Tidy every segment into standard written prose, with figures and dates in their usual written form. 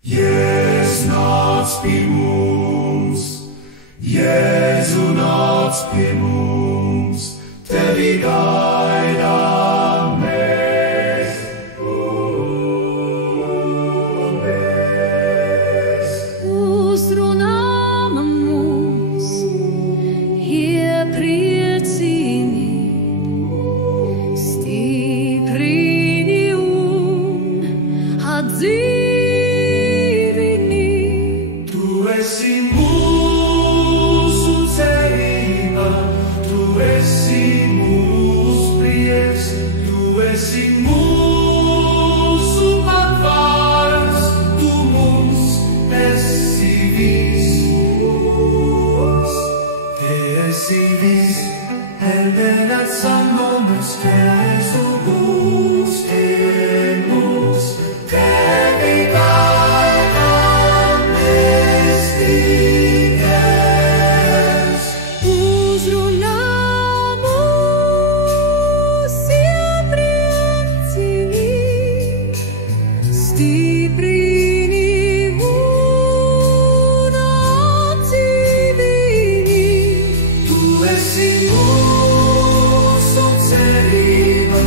Jēzus nāc pie mums, Jēzu nāc pie mums, tevi gaidām mēs. Uzrunā mums, iepriecini, stiprini un atdzīvini. Tu esi mūsu cerība, tu esi mūsu prieks, tu esi mūsu patvārds, tu mums esi viss. Te esi viss, eldenat sangomas, Jēzu būs pie mums, tevi gaidām mēs tikai. Uzrunā mūs, iepriecini, stiprini un atdzīvini. Tu esi mūsu cerība,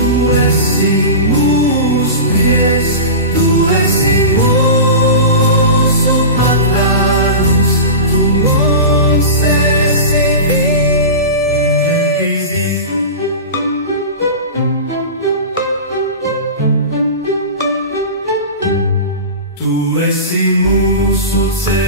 tu esi mūsu prieks, tu esi mūsu patvērums, tu mums esi viss. Tu esi mūsu cerība.